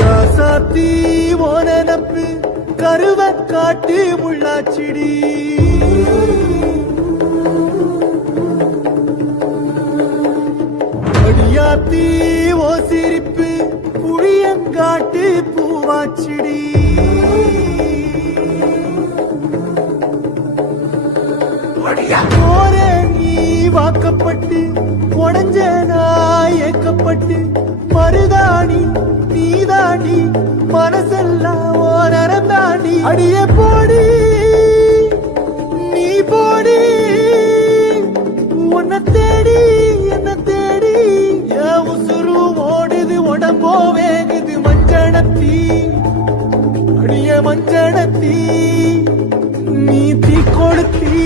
ராசாத்தி ஓனப்பு கருவ காட்டு முள்ளாச்சிடி அடியாத்தி ஓ சிரிப்பு புளியங்காட்டு பூவாச்சிடி போரே நீ வாக்கப்பட்டு உடஞ்ச நாய் ஏக்கப்பட்டு மருதாணி நீதாண்டி மனசெல்லாம் ஓரம் தாண்டி அடிய போடி நீ போடி உன்னை தேடி என்ன தேடி என் உசுரு ஓடுது உடம்போ வேகுது மஞ்சனத்தி அடிய மஞ்சனத்தி நீ தீ கொளுத்தி